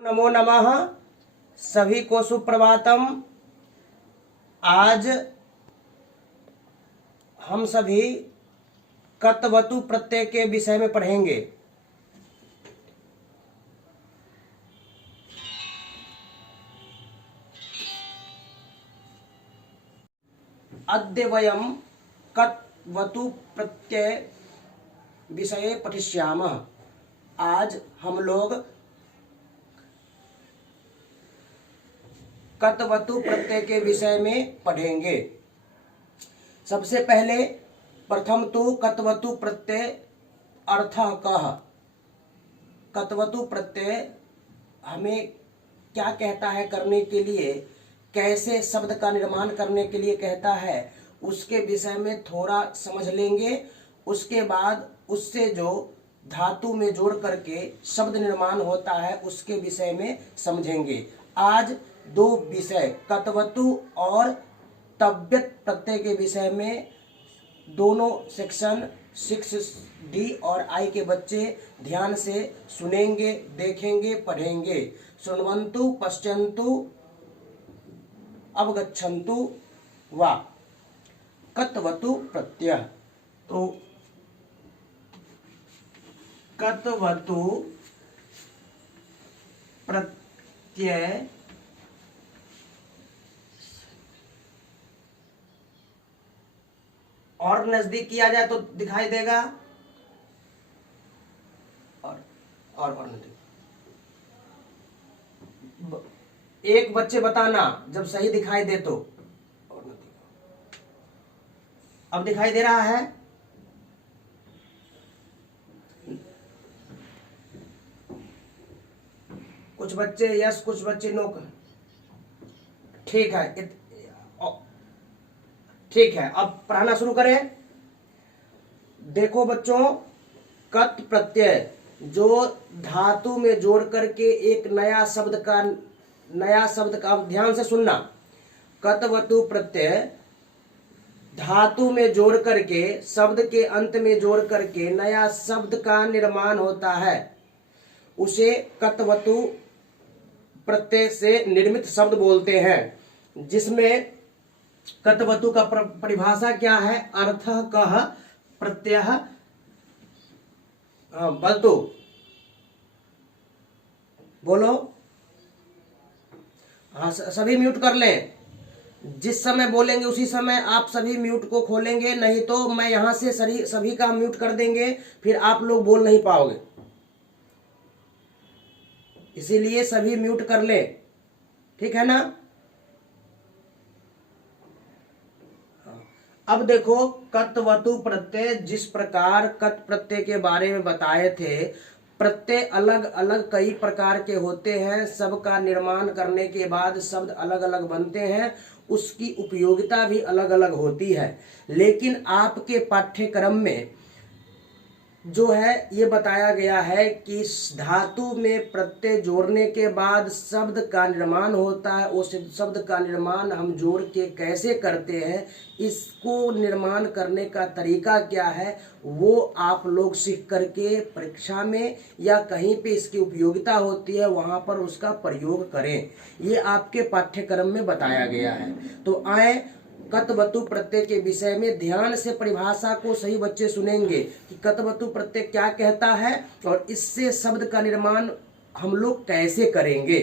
नमो नमः। सभी को सुप्रभातम। आज हम सभी कतवतु प्रत्यय के विषय में पढ़ेंगे। अद्य वयं कतवतु प्रत्यय विषये पठिष्यामः। आज हम लोग कतवतु प्रत्यय के विषय में पढ़ेंगे। सबसे पहले प्रथम तो कतवतु प्रत्यय अर्थः कः। कतवतु प्रत्यय हमें क्या कहता है करने के लिए, कैसे शब्द का निर्माण करने के लिए कहता है, उसके विषय में थोड़ा समझ लेंगे। उसके बाद उससे जो धातु में जोड़ करके शब्द निर्माण होता है उसके विषय में समझेंगे। आज दो विषय कतवतु और तव्यत् प्रत्यय के विषय में दोनों सेक्शन 6D और I के बच्चे ध्यान से सुनेंगे, देखेंगे, पढ़ेंगे। शृण्वन्तु पश्यन्तु अवगच्छन्तु वा। कतवतु प्रत्यय। तो कतवतु प्रत्यय और नजदीक किया जाए तो दिखाई देगा। और नजदीक। एक बच्चे बताना जब सही दिखाई दे तो। और नजदीक। अब दिखाई दे रहा है। कुछ बच्चे यस, कुछ बच्चे नो। ठीक है, ठीक है। अब पढ़ाना शुरू करें। देखो बच्चों, कत प्रत्यय जो धातु में जोड़ करके एक नया शब्द का ध्यान से सुनना। कतवतु प्रत्यय धातु में जोड़ करके शब्द के अंत में जोड़ करके नया शब्द का निर्माण होता है, उसे कतवतु प्रत्यय से निर्मित शब्द बोलते हैं। जिसमें कतवतु का परिभाषा क्या है? अर्थः कः प्रत्ययः बलतु। बोलो। हाँ, सभी म्यूट कर लें। जिस समय बोलेंगे उसी समय आप सभी म्यूट को खोलेंगे, नहीं तो मैं यहां से सभी का म्यूट कर देंगे, फिर आप लोग बोल नहीं पाओगे। इसीलिए सभी म्यूट कर ले, ठीक है ना? अब देखो, कतवतु प्रत्यय जिस प्रकार कत प्रत्यय के बारे में बताए थे, प्रत्यय अलग अलग कई प्रकार के होते हैं। सबका निर्माण करने के बाद शब्द अलग अलग बनते हैं, उसकी उपयोगिता भी अलग अलग होती है। लेकिन आपके पाठ्यक्रम में जो है ये बताया गया है कि धातु में प्रत्यय जोड़ने के बाद शब्द का निर्माण होता है। उस शब्द का निर्माण हम जोड़ के कैसे करते हैं, इसको निर्माण करने का तरीका क्या है, वो आप लोग सीख करके परीक्षा में या कहीं पे इसकी उपयोगिता होती है वहां पर उसका प्रयोग करें। ये आपके पाठ्यक्रम में बताया गया है। तो आए कतवतु प्रत्यय के विषय में ध्यान से परिभाषा को सही बच्चे सुनेंगे कि कतवतु प्रत्यय क्या कहता है और इससे शब्द का निर्माण हम लोग कैसे करेंगे।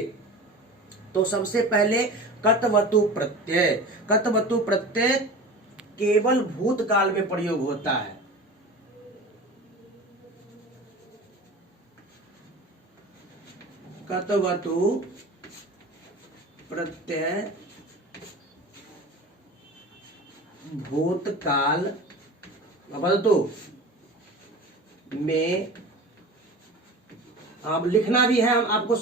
तो सबसे पहले कतवतु प्रत्यय। कतवतु प्रत्यय केवल भूतकाल में प्रयोग होता है। कतवतु प्रत्यय भूतकाल बदलतो में। अब लिखना भी है, हम आपको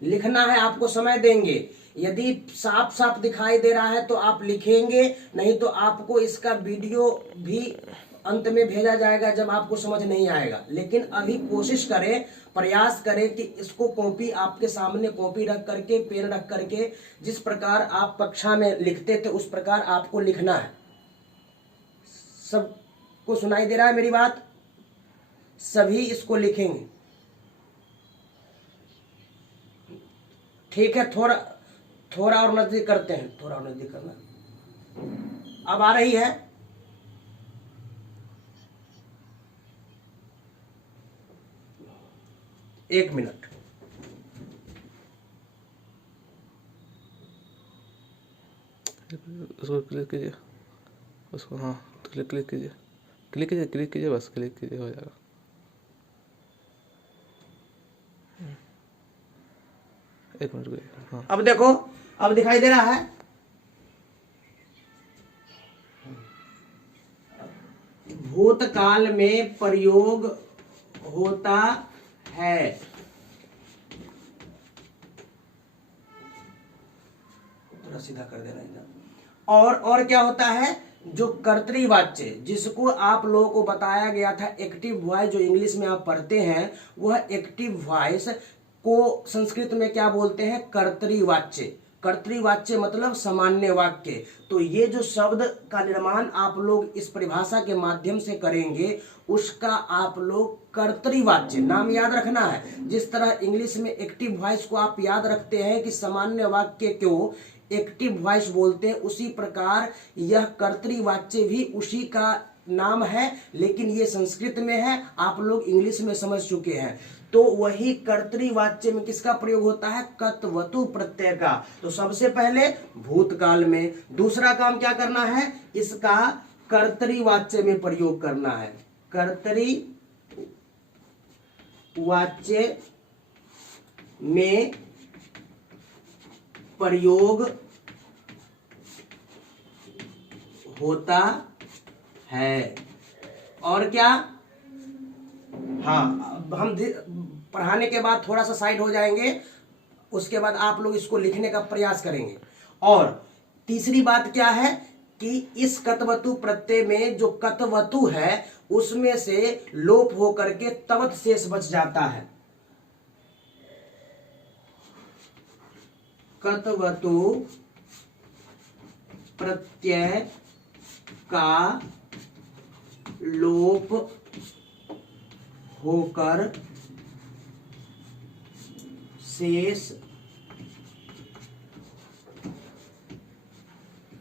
लिखना है, आपको समय देंगे। यदि साफ साफ दिखाई दे रहा है तो आप लिखेंगे, नहीं तो आपको इसका वीडियो भी अंत में भेजा जाएगा जब आपको समझ नहीं आएगा। लेकिन अभी कोशिश करें, प्रयास करें कि इसको कॉपी आपके सामने कॉपी रख करके, पेन रख करके जिस प्रकार आप कक्षा में लिखते थे उस प्रकार आपको लिखना है। सबको सुनाई दे रहा है मेरी बात? सभी इसको लिखेंगे। ठीक है, थोड़ा थोड़ा और नजदीक करते हैं, थोड़ा और नजदीक करना। अब आ रही है? एक मिनट। उसको क्लिक कीजिए, उसको, हाँ क्लिक क्लिक कीजिए, क्लिक कीजिए, क्लिक कीजिए, बस क्लिक कीजिए, हो जाएगा। एक मिनट रुकिए, हाँ अब देखो, अब दिखाई दे रहा है? भूतकाल में प्रयोग होता है। थोड़ा सीधा कर देना इधर। और क्या होता है? जो कर्तृवाच्य, जिसको आप लोगों को बताया गया था एक्टिव वॉइस, जो इंग्लिश में आप पढ़ते हैं, वह एक्टिव वॉइस को संस्कृत में क्या बोलते हैं? कर्तृवाच्य। कर्तृवाच्य मतलब सामान्य वाक्य। तो ये जो शब्द का निर्माण आप लोग इस परिभाषा के माध्यम से करेंगे, उसका आप लोग कर्तृवाच्य नाम याद रखना है। जिस तरह इंग्लिश में एक्टिव वॉइस को आप याद रखते हैं कि सामान्य वाक्य क्यों एक्टिव वॉइस बोलते हैं, उसी प्रकार यह कर्तृवाच्य भी उसी का नाम है, लेकिन ये संस्कृत में है, आप लोग इंग्लिश में समझ चुके हैं। तो वही कर्तृवाच्य में किसका प्रयोग होता है? कत्वतु प्रत्यय का। तो सबसे पहले भूतकाल में, दूसरा काम क्या करना है? इसका कर्तृवाच्य में प्रयोग करना है। कर्तृवाच्य में प्रयोग होता है। और क्या? हाँ, अब हम पढ़ाने के बाद थोड़ा सा साइड हो जाएंगे, उसके बाद आप लोग इसको लिखने का प्रयास करेंगे। और तीसरी बात क्या है कि इस कत्वतु प्रत्यय में जो कत्वतु है उसमें से लोप होकर के तवत शेष बच जाता है। कत्वतु प्रत्यय का लोप होकर शेष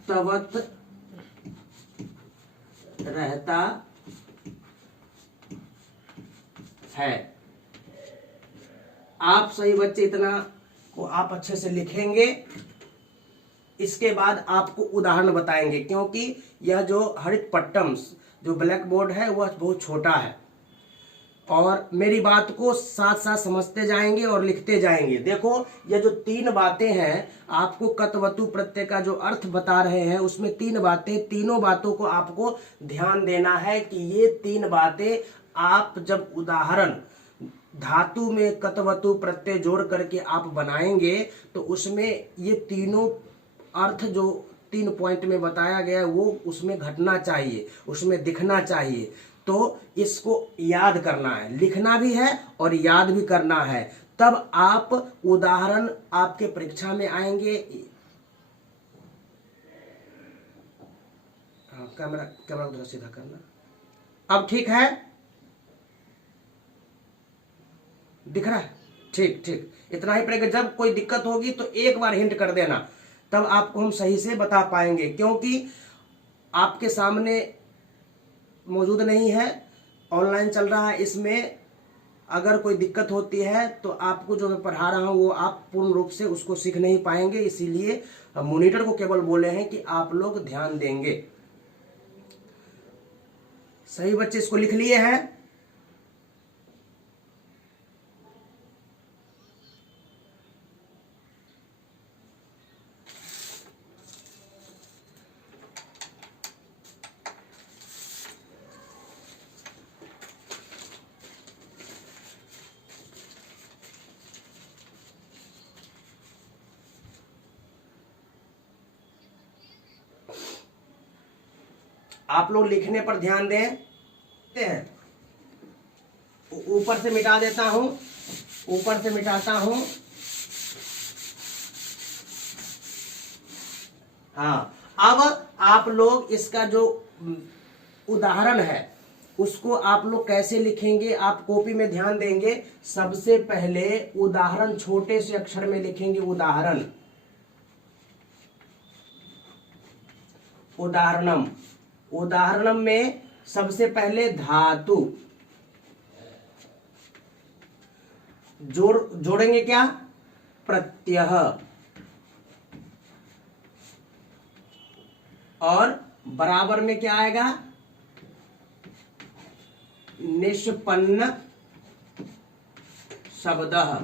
तवत रहता है। आप सही बच्चे इतना को आप अच्छे से लिखेंगे, इसके बाद आपको उदाहरण बताएंगे, क्योंकि यह जो हरित पट्टम जो ब्लैक बोर्ड है वह बहुत छोटा है, और मेरी बात को साथ साथ समझते जाएंगे और लिखते जाएंगे। देखो, ये जो तीन बातें हैं, आपको कत्वतु प्रत्यय का जो अर्थ बता रहे हैं उसमें तीन बातें, तीनों बातों को आपको ध्यान देना है कि ये तीन बातें आप जब उदाहरण धातु में कत्वतु प्रत्यय जोड़ करके आप बनाएंगे तो उसमें ये तीनों अर्थ जो 3 पॉइंट में बताया गया है वो उसमें घटना चाहिए, उसमें दिखना चाहिए। तो इसको याद करना है, लिखना भी है और याद भी करना है, तब आप उदाहरण आपके परीक्षा में आएंगे। कैमरा उधर सीधा करना। अब ठीक है, दिख रहा है? ठीक ठीक, इतना ही पड़ेगा। जब कोई दिक्कत होगी तो एक बार हिंट कर देना, तब आपको हम सही से बता पाएंगे, क्योंकि आपके सामने मौजूद नहीं है, ऑनलाइन चल रहा है। इसमें अगर कोई दिक्कत होती है तो आपको जो मैं पढ़ा रहा हूँ वो आप पूर्ण रूप से उसको सीख नहीं पाएंगे, इसीलिए मॉनिटर को केवल बोले हैं कि आप लोग ध्यान देंगे। सही बच्चे, इसको लिख लिए हैं? आप लोग लिखने पर ध्यान दें हैं। ऊपर से मिटा देता हूं, ऊपर से मिटाता हूं। हाँ, अब आप लोग इसका जो उदाहरण है उसको आप लोग कैसे लिखेंगे, आप कॉपी में ध्यान देंगे। सबसे पहले उदाहरण छोटे से अक्षर में लिखेंगे, उदाहरण, उदाहरणम। उदाहरणम में सबसे पहले धातु जोड़ेंगे क्या, प्रत्यय, और बराबर में क्या आएगा, निष्पन्न शब्दः।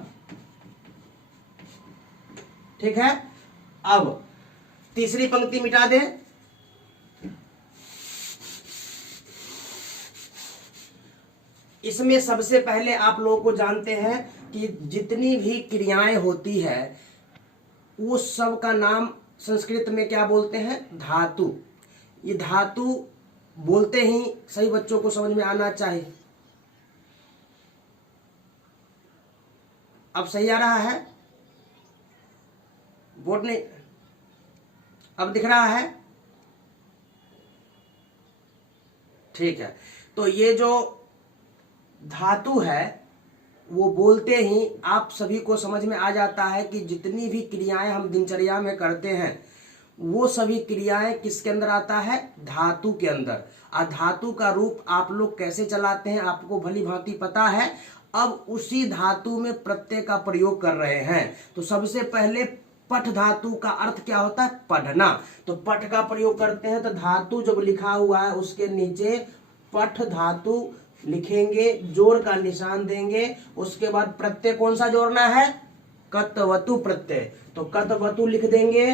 ठीक है। अब तीसरी पंक्ति मिटा दें। इसमें सबसे पहले आप लोगों को जानते हैं कि जितनी भी क्रियाएं होती है वो सब का नाम संस्कृत में क्या बोलते हैं, धातु। ये धातु बोलते ही सही बच्चों को समझ में आना चाहिए। अब सही आ रहा है, बोर्ड नहीं, अब दिख रहा है, ठीक है। तो ये जो धातु है वो बोलते ही आप सभी को समझ में आ जाता है कि जितनी भी क्रियाएं हम दिनचर्या में करते हैं वो सभी क्रियाएं किसके अंदर आता है, धातु के अंदर। और धातु का रूप आप लोग कैसे चलाते हैं आपको भली भांति पता है। अब उसी धातु में प्रत्यय का प्रयोग कर रहे हैं। तो सबसे पहले पठ धातु का अर्थ क्या होता है, पढ़ना। तो पठ का प्रयोग करते हैं। तो धातु जब लिखा हुआ है उसके नीचे पठ धातु लिखेंगे, जोड़ का निशान देंगे। उसके बाद प्रत्यय कौन सा जोड़ना है, कतवतु प्रत्यय। तो कतवतु लिख देंगे,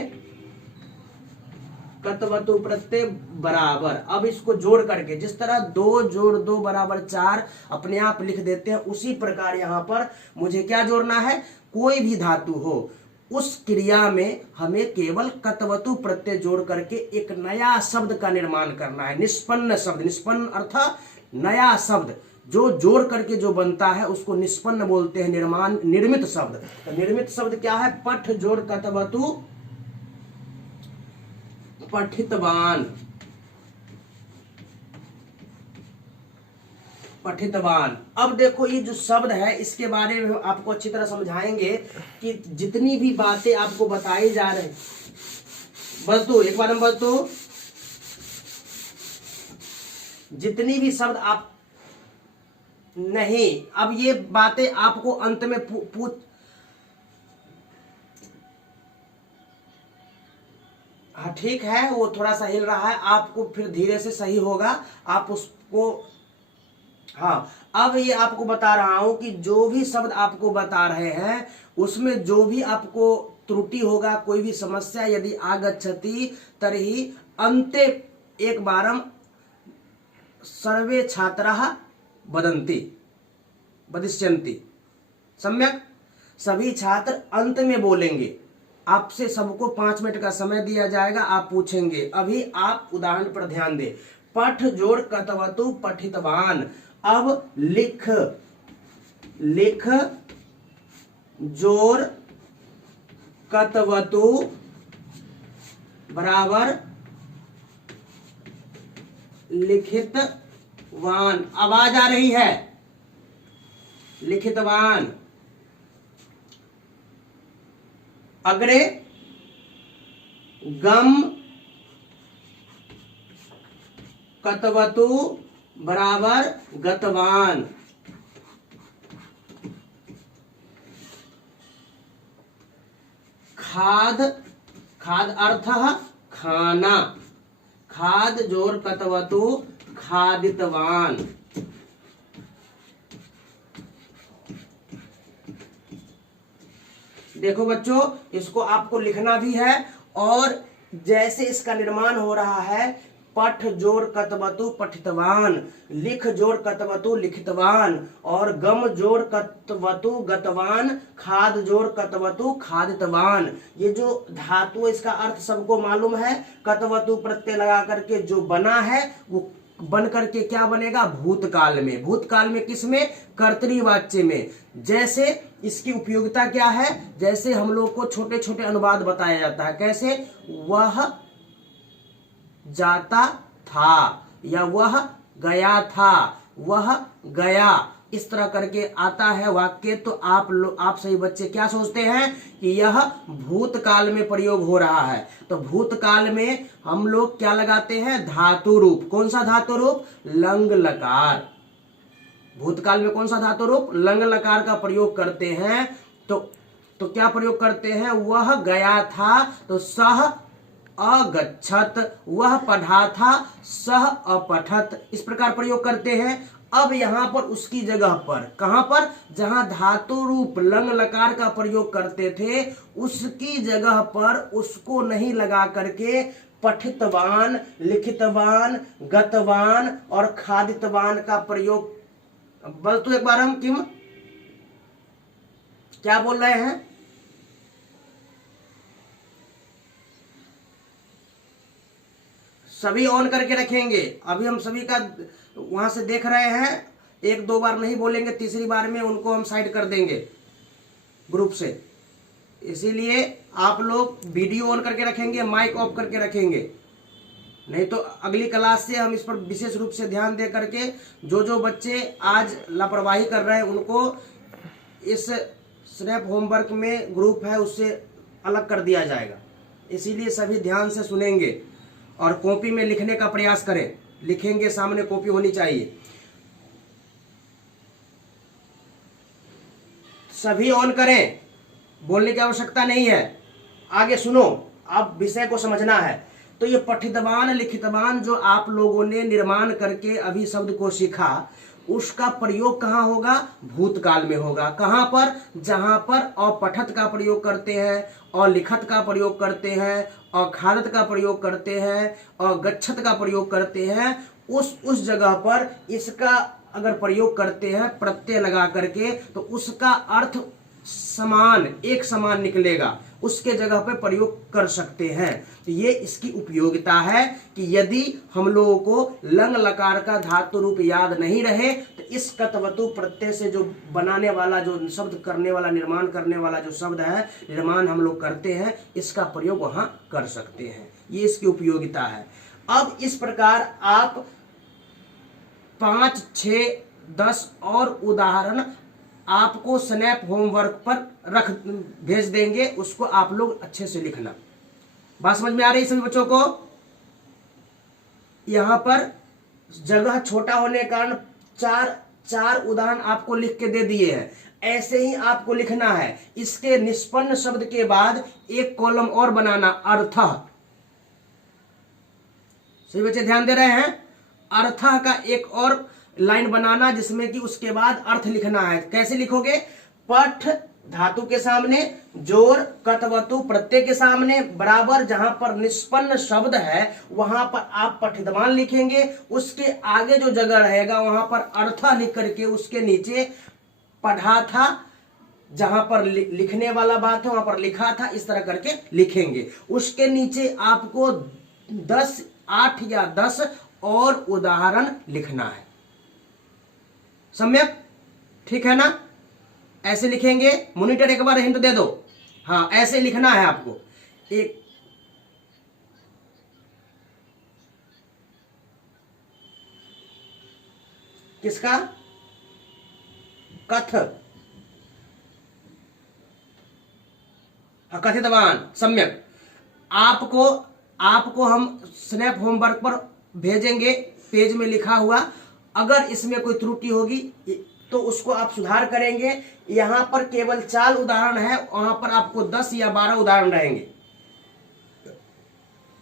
कतवतु प्रत्यय बराबर। अब इसको जोड़ करके जिस तरह 2 जोड़ 2 बराबर 4 अपने आप लिख देते हैं, उसी प्रकार यहाँ पर मुझे क्या जोड़ना है, कोई भी धातु हो उस क्रिया में हमें केवल कतवतु प्रत्यय जोड़ करके एक नया शब्द का निर्माण करना है। निष्पन्न शब्द, निष्पन्न अर्थात नया शब्द जो जोड़ करके जो बनता है उसको निष्पन्न बोलते हैं, निर्माण, निर्मित शब्द। तो निर्मित शब्द क्या है, पठ जोड़ कतवतु पठितवान, पठितवान। अब देखो ये जो शब्द है इसके बारे में हम आपको अच्छी तरह समझाएंगे कि जितनी भी बातें आपको बताई जा रही, बस दो एक बार हम बस दो, जितनी भी शब्द आप नहीं, अब ये बातें आपको अंत में पूछ, हाँ ठीक है, वो थोड़ा सा हिल रहा है, आपको फिर धीरे से सही होगा, आप उसको, हाँ। अब ये आपको बता रहा हूं कि जो भी शब्द आपको बता रहे हैं उसमें जो भी आपको त्रुटि होगा, कोई भी समस्या यदि आगच्छति तर्हि अन्ते एक बारम सर्वे छात्राः वदन्ति वदिष्यन्ति, सम्यक। सभी छात्र अंत में बोलेंगे। आपसे सबको 5 मिनट का समय दिया जाएगा, आप पूछेंगे। अभी आप उदाहरण पर ध्यान दें। पठ जोड़ कतवतु पठितवान। अब लिख, लिख जोड़ कतवतु बराबर लिखितवान। आवाज आ रही है, लिखितवान। अग्रे गम कतवतु बराबर गतवान। खाद, खाद अर्थ खाना, खाद जोड़ कतवतु खादितवान। देखो बच्चों, इसको आपको लिखना भी है और जैसे इसका निर्माण हो रहा है, पठ जोड़ कतवतु पठितवान, लिख जोड़ कतवतु लिखितवान, और गम जोड़ कतवतु गतवान, खाद जोड़ कतवतु खादितवान। ये जो धातु इसका अर्थ सबको मालूम है। कतवतु प्रत्यय लगा करके जो बना है वो बन करके क्या बनेगा, भूतकाल में। भूतकाल में किसमें, कर्तृवाच्य में। जैसे इसकी उपयोगिता क्या है, जैसे हम लोग को छोटे छोटे अनुवाद बताया जाता है। कैसे, वह जाता था या वह गया था, वह गया, इस तरह करके आता है वाक्य, तो आप सभी बच्चे क्या सोचते हैं कि यह भूतकाल में प्रयोग हो रहा है। तो भूतकाल में हम लोग क्या लगाते हैं, धातु रूप। कौन सा धातु रूप, लंग लकार। भूतकाल में कौन सा धातु रूप, लंग लकार का प्रयोग करते हैं। तो क्या प्रयोग करते हैं, वह गया था तो सह अगच्छत, वह पढ़ा था सह अपठत, इस प्रकार प्रयोग करते हैं। अब यहां पर उसकी जगह पर, कहां पर, जहां धातु रूप लंग लकार का प्रयोग करते थे, उसकी जगह पर उसको नहीं लगा करके पठितवान, लिखितवान, गतवान और खादितवान का प्रयोग। बल तो एक बार हम किम क्या बोल रहे हैं, सभी ऑन करके रखेंगे। अभी हम सभी का वहां से देख रहे हैं, एक दो बार नहीं बोलेंगे, तीसरी बार में उनको हम साइड कर देंगे ग्रुप से। इसीलिए आप लोग वीडियो ऑन करके रखेंगे, माइक ऑफ करके रखेंगे, नहीं तो अगली क्लास से हम इस पर विशेष रूप से ध्यान दे करके जो बच्चे आज लापरवाही कर रहे हैं उनको इस स्नैप होमवर्क में ग्रुप है उससे अलग कर दिया जाएगा। इसीलिए सभी ध्यान से सुनेंगे और कॉपी में लिखने का प्रयास करें, लिखेंगे, सामने कॉपी होनी चाहिए। सभी ऑन करें, बोलने की आवश्यकता नहीं है। आगे सुनो, अब विषय को समझना है। तो ये पठितवान लिखितवान जो आप लोगों ने निर्माण करके अभी शब्द को सीखा, उसका प्रयोग कहाँ होगा, भूतकाल में होगा। कहाँ पर, जहां पर अपठत का प्रयोग करते हैं, और लिखत का प्रयोग करते हैं, और खादत का प्रयोग करते हैं, और गच्छत का प्रयोग करते हैं, उस जगह पर इसका अगर प्रयोग करते हैं प्रत्यय लगा करके, तो उसका अर्थ समान, एक समान निकलेगा, उसके जगह पे प्रयोग कर सकते हैं। तो ये इसकी उपयोगिता है कि यदि हम लोगों को लंग लकार का धातु रूप याद नहीं रहे, तो इस कतवतु प्रत्यय से जो बनाने वाला, जो शब्द करने वाला, निर्माण करने वाला जो शब्द है, निर्माण हम लोग करते हैं, इसका प्रयोग वहां कर सकते हैं। ये इसकी उपयोगिता है। अब इस प्रकार आप 5, 6, 10 और उदाहरण आपको स्नैप होमवर्क पर भेज देंगे, उसको आप लोग अच्छे से लिखना। बात समझ में आ रही है सभी बच्चों को? यहां पर जगह छोटा होने के कारण चार उदाहरण आपको लिख के दे दिए हैं, ऐसे ही आपको लिखना है। इसके निष्पन्न शब्द के बाद एक कॉलम और बनाना, अर्थ। सभी बच्चे ध्यान दे रहे हैं? अर्थ का एक और लाइन बनाना, जिसमें कि उसके बाद अर्थ लिखना है। कैसे लिखोगे, पठ धातु के सामने, जोर कतवतु प्रत्यय के सामने, बराबर जहां पर निष्पन्न शब्द है वहां पर आप पठितवान लिखेंगे, उसके आगे जो जगह रहेगा वहां पर अर्थ लिख करके उसके नीचे पढ़ा था, जहां पर लिखने वाला बात है वहां पर लिखा था, इस तरह करके लिखेंगे। उसके नीचे आपको 10, 8 या 10 और उदाहरण लिखना है। सम्यक, ठीक है ना? ऐसे लिखेंगे। मॉनिटर एक बार हिंट दे दो। हाँ, ऐसे लिखना है आपको। एक किसका, कथ, कथितवान। सम्यक। आपको हम स्नैप होमवर्क पर भेजेंगे, पेज में लिखा हुआ। अगर इसमें कोई त्रुटि होगी तो उसको आप सुधार करेंगे। यहां पर केवल 4 उदाहरण है, वहां पर आपको 10 या 12 उदाहरण रहेंगे।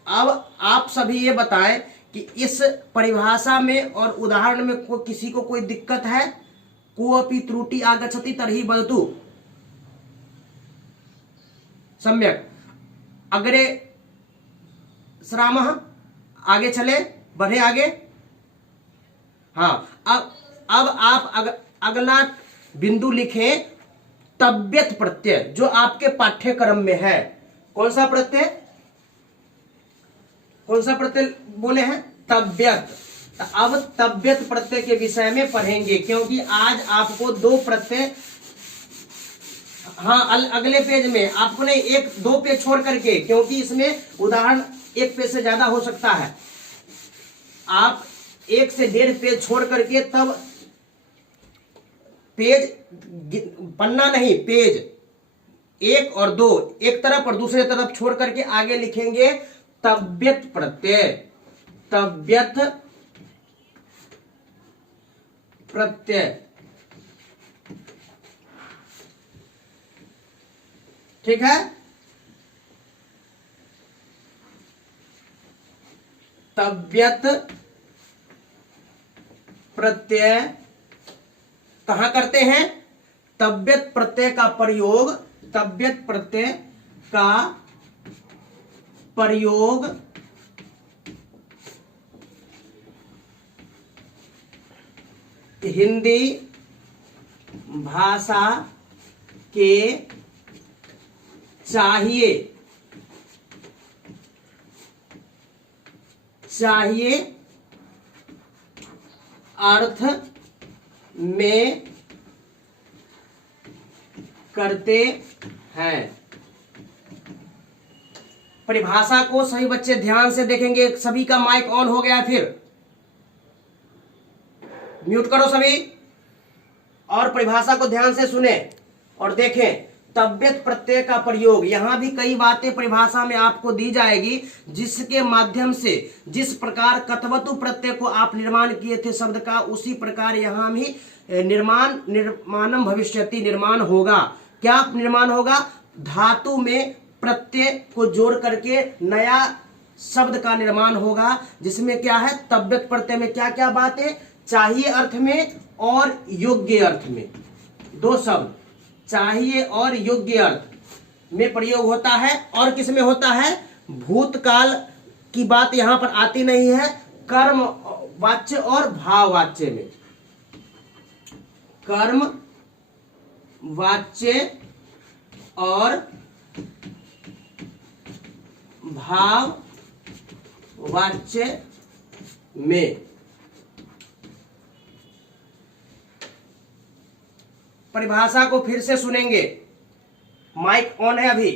अब आप सभी ये बताएं कि इस परिभाषा में और उदाहरण में किसी को कोई दिक्कत है? कोऽपि त्रुटि आगच्छति तर्हि वदतु। सम्यक। अग्रे श्रामः, आगे चले, बढ़े आगे। हाँ, अब आप अगला बिंदु लिखें, तव्यत प्रत्यय, जो आपके पाठ्यक्रम में है। कौन सा प्रत्यय, कौन सा प्रत्यय बोले हैं? तव्यत। अब तव्यत प्रत्यय के विषय में पढ़ेंगे, क्योंकि आज आपको 2 प्रत्यय, हाँ अगले पेज में आपको ने 1-2 पेज छोड़ करके, क्योंकि इसमें उदाहरण 1 पेज से ज्यादा हो सकता है। आप 1 से 1.5 पेज छोड़ करके तब पेज, पन्ना नहीं, पेज 1 और 2 एक तरफ और दूसरे तरफ छोड़ करके आगे लिखेंगे तव्यत प्रत्यय। तव्यत प्रत्यय, ठीक है। तव्यत प्रत्यय कहां करते हैं? तव्यत प्रत्यय का प्रयोग, तव्यत प्रत्यय का प्रयोग हिंदी भाषा के चाहिए अर्थ में करते हैं। परिभाषा को सभी बच्चे ध्यान से देखेंगे। सभी का माइक ऑन हो गया, फिर म्यूट करो सभी और परिभाषा को ध्यान से सुने और देखें। तव्यत प्रत्यय का प्रयोग, यहां भी कई बातें परिभाषा में आपको दी जाएगी जिसके माध्यम से जिस प्रकार कतवतु प्रत्यय को आप निर्माण किए थे शब्द का, उसी प्रकार यहां भी निर्माणम भविष्यति, निर्माण होगा। क्या निर्माण होगा? धातु में प्रत्यय को जोड़ करके नया शब्द का निर्माण होगा, जिसमें क्या है, तव्यत प्रत्यय में क्या क्या बातें, चाहिए अर्थ में और योग्य अर्थ में, दो शब्द चाहिए और योग्य अर्थ में प्रयोग होता है। और किस में होता है? भूतकाल की बात यहां पर आती नहीं है, कर्म वाच्य और भाव वाच्य में। कर्म वाच्य और भाव वाच्य में। परिभाषा को फिर से सुनेंगे, माइक ऑन है अभी।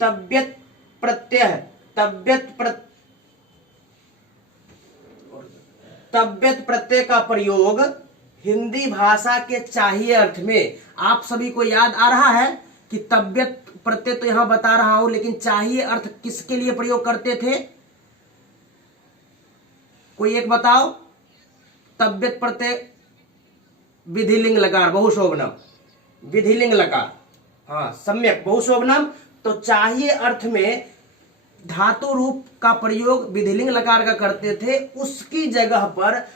तव्यत प्रत्यय, तव्यत प्रत्यय का प्रयोग हिंदी भाषा के चाहिए अर्थ में। आप सभी को याद आ रहा है कि तव्यत प्रत्यय तो यहां बता रहा हूं, लेकिन चाहिए अर्थ किसके लिए प्रयोग करते थे? कोई एक बताओ। तव्यत प्रत्यय विधिलिंग लकार बहुशोभनम, विधिलिंग लकार, हाँ सम्यक बहुशोभनम। तो चाहिए अर्थ में धातु रूप का प्रयोग विधिलिंग लकार का करते थे। उसकी जगह पर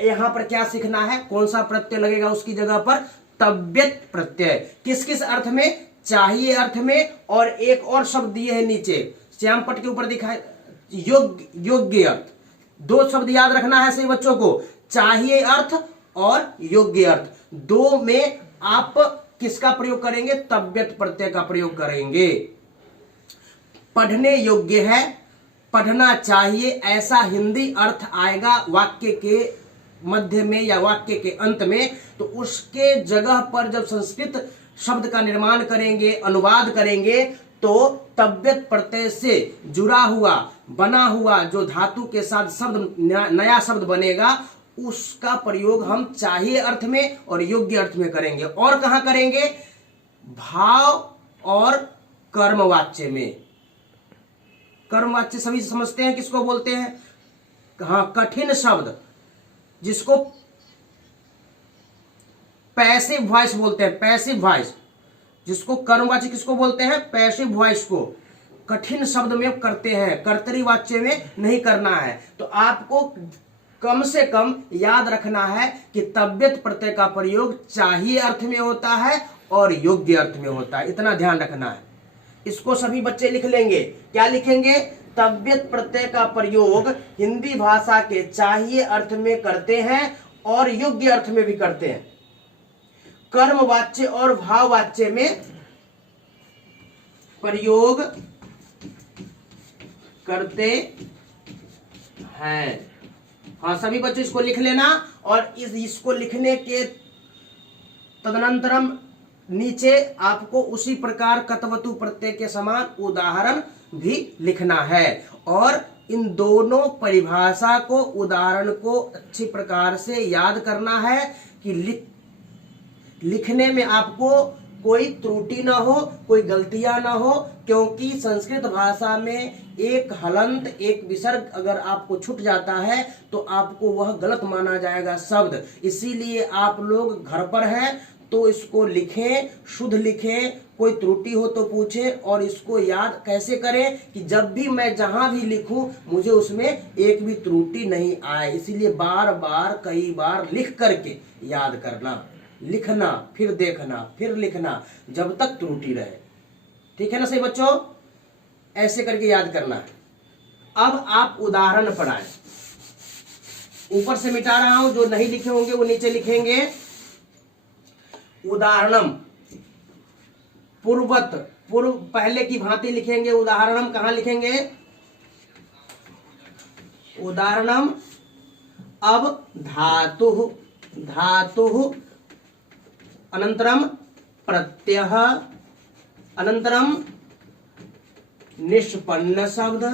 यहां पर क्या सीखना है, कौन सा प्रत्यय लगेगा उसकी जगह पर? तव्यत प्रत्यय। किस किस अर्थ में? चाहिए अर्थ में, और एक और शब्द दिए हैं नीचे श्यामपट के ऊपर दिखाए, योग्य अर्थ। दो शब्द याद रखना है सभी बच्चों को, चाहिए अर्थ और योग्य अर्थ। दो में आप किसका प्रयोग करेंगे? तव्यत प्रत्यय का प्रयोग करेंगे। पढ़ने योग्य है, पढ़ना चाहिए, ऐसा हिंदी अर्थ आएगा वाक्य के मध्य में या वाक्य के अंत में, तो उसके जगह पर जब संस्कृत शब्द का निर्माण करेंगे, अनुवाद करेंगे, तो तव्यत प्रत्यय से जुड़ा हुआ बना हुआ जो धातु के साथ शब्द नया शब्द बनेगा, उसका प्रयोग हम चाहिए अर्थ में और योग्य अर्थ में करेंगे। और कहां करेंगे? भाव और कर्मवाच्य में। कर्मवाच्य सभी समझते हैं किसको बोलते हैं? हाँ, कठिन शब्द जिसको पैसिव वॉइस बोलते हैं, पैसिव वॉइस, जिसको कर्मवाच्य किसको बोलते हैं? पैसिव वॉइस को कठिन शब्द में करते हैं, कर्तरी वाच्य में नहीं करना है। तो आपको कम से कम याद रखना है कि तव्यत प्रत्यय का प्रयोग चाहिए अर्थ में होता है और योग्य अर्थ में होता है, इतना ध्यान रखना है। इसको सभी बच्चे लिख लेंगे। क्या लिखेंगे? तव्यत प्रत्यय का प्रयोग हिंदी भाषा के चाहिए अर्थ में करते हैं और योग्य अर्थ में भी करते हैं। कर्मवाच्य और भाववाच्य में प्रयोग करते हैं। हाँ सभी बच्चों इसको लिख लेना, और इसको लिखने के तदनंतरम नीचे आपको उसी प्रकार कतवतु प्रत्यय के समान उदाहरण भी लिखना है। और इन दोनों परिभाषा को, उदाहरण को अच्छी प्रकार से याद करना है कि लिखने में आपको कोई त्रुटि ना हो, कोई गलतियां ना हो, क्योंकि संस्कृत भाषा में एक हलंत, एक विसर्ग अगर आपको छूट जाता है तो आपको वह गलत माना जाएगा शब्द। इसीलिए आप लोग घर पर हैं तो इसको लिखें, शुद्ध लिखें, कोई त्रुटि हो तो पूछें, और इसको याद कैसे करें कि जब भी मैं जहां भी लिखूं मुझे उसमें एक भी त्रुटि नहीं आए। इसीलिए बार बार कई बार लिख करके याद करना, लिखना, फिर देखना, फिर लिखना, जब तक त्रुटि रहे। ठीक है ना सही बच्चों? ऐसे करके याद करना है। अब आप उदाहरण पढ़ाएं। ऊपर से मिटा रहा हूं, जो नहीं लिखे होंगे वो नीचे लिखेंगे। उदाहरणम पूर्वत, पूर्व पहले की भांति लिखेंगे। उदाहरणम कहां लिखेंगे? उदाहरणम अब धातु, धातु अनंतरम प्रत्यय, अनंतरम निष्पन्न शब्द,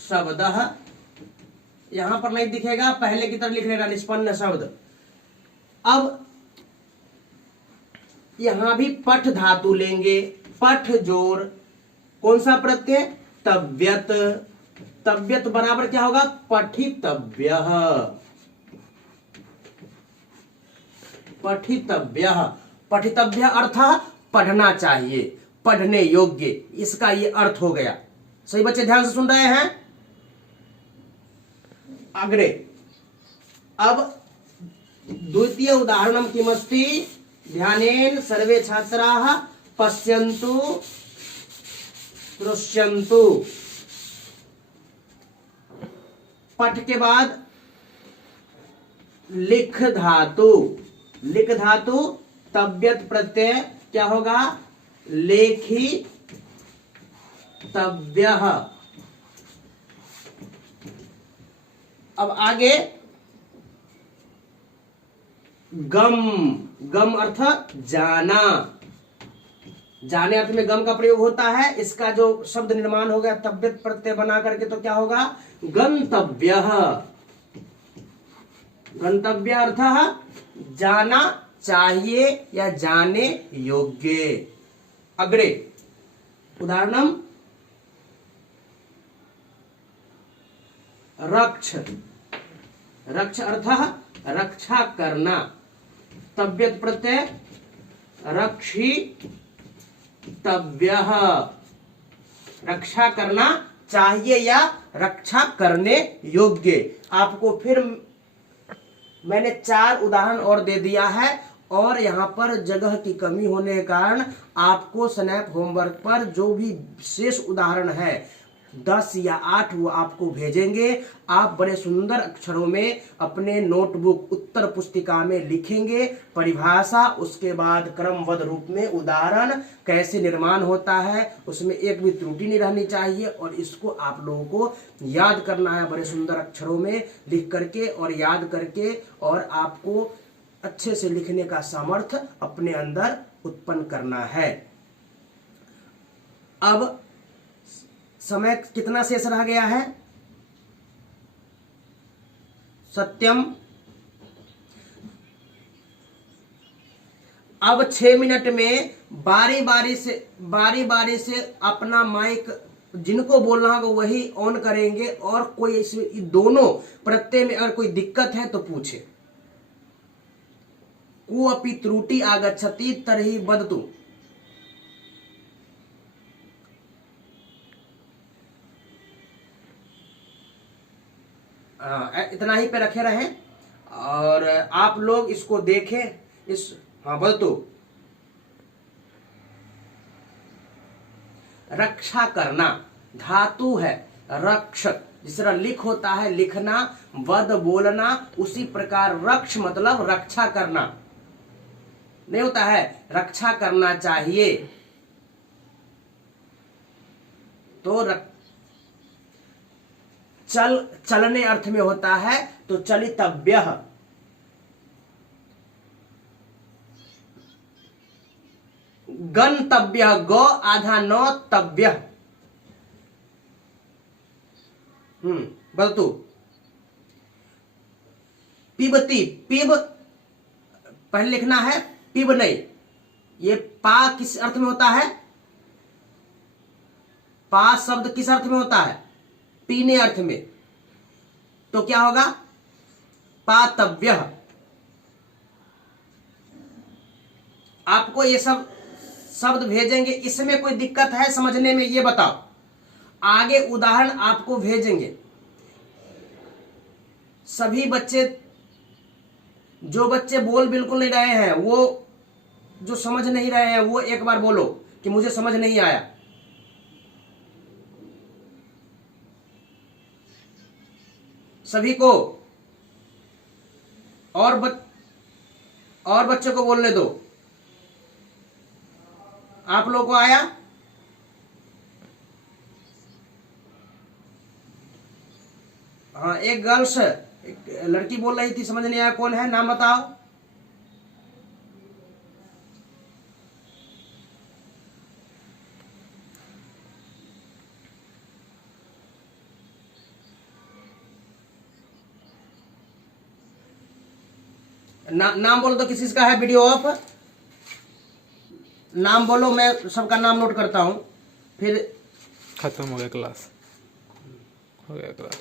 शब्द। यहां पर नहीं दिखेगा, पहले की तरह लिख लेना, निष्पन्न शब्द। अब यहां भी पठ धातु लेंगे, पठ जोर, कौन सा प्रत्यय? तव्यत। तव्यत बराबर क्या होगा? पठितव्य, पठितव्य। पठितव्य अर्थ पढ़ना चाहिए, पढ़ने योग्य, इसका ये अर्थ हो गया। सही बच्चे ध्यान से सुन रहे हैं? अग्रे अब द्वितीय उदाहरणम किमस्ति? ध्यानेन सर्वे छात्राः पश्यन्तु दृश्यन्तु। पठ के बाद लिख धातु, लिख धातु तव्यत प्रत्यय क्या होगा? लेखी तव्य। अब आगे गम, गम अर्थ जाना, जाने अर्थ में गम का प्रयोग होता है। इसका जो शब्द निर्माण हो गया तव्यत प्रत्यय बना करके, तो क्या होगा? गंतव्य। गंतव्य अर्थ जाना चाहिए या जाने योग्य। अग्रे उदाहरणम रक्ष, रक्ष अर्थ रक्षा करना, तव्यत प्रत्यय रक्षी तव्य। रक्षा करना चाहिए या रक्षा करने योग्य। आपको फिर मैंने 4 उदाहरण और दे दिया है, और यहाँ पर जगह की कमी होने के कारण आपको स्नैप होमवर्क पर जो भी शेष उदाहरण है 10 या 8 वो आपको भेजेंगे। आप बड़े सुंदर अक्षरों में अपने नोटबुक उत्तर पुस्तिका में लिखेंगे परिभाषा, उसके बाद क्रमबद्ध रूप में उदाहरण कैसे निर्माण होता है, उसमें एक भी त्रुटि नहीं रहनी चाहिए, और इसको आप लोगों को याद करना है बड़े सुंदर अक्षरों में लिख करके और याद करके, और आपको अच्छे से लिखने का सामर्थ्य अपने अंदर उत्पन्न करना है। अब समय कितना शेष रह गया है? सत्यम। अब 6 मिनट में बारी बारी से अपना माइक जिनको बोलना होगा वही ऑन करेंगे, और कोई दोनों प्रत्यय में अगर कोई दिक्कत है तो पूछे। कोऽपि त्रुटि आगच्छति तर्हि वदतु। इतना ही पे रखे रहें, और आप लोग इसको देखें। इस वदतु। रक्षा करना धातु है रक्षक, जिस तरह लिख होता है लिखना, वद बोलना, उसी प्रकार रक्ष मतलब रक्षा करना नहीं होता है, रक्षा करना चाहिए। तो चलने अर्थ में होता है तो चलितव्य। गंतव्य, गो आधा न तव्य, बोल तू। पिबती, पिब पहले लिखना है, पिब नहीं। ये पा किस अर्थ में होता है? पा शब्द किस अर्थ में होता है? पीने अर्थ में। तो क्या होगा? पातव्य। आपको ये सब शब्द भेजेंगे, इसमें कोई दिक्कत है समझने में? ये बताओ। आगे उदाहरण आपको भेजेंगे। सभी बच्चे, जो बच्चे बोल बिल्कुल नहीं रहे हैं, वो जो समझ नहीं रहे हैं, वो एक बार बोलो कि मुझे समझ नहीं आया। सभी को, और बच्चों को बोलने दो। आप लोगों को आया? हाँ, एक गर्ल्स, एक लड़की बोल रही थी, समझ नहीं आया। कौन है? नाम बताओ। नाम बोलो तो। किसी का है वीडियो ऑफ? नाम बोलो, मैं सबका नाम नोट करता हूं। फिर खत्म हो गया क्लास, हो गया क्लास।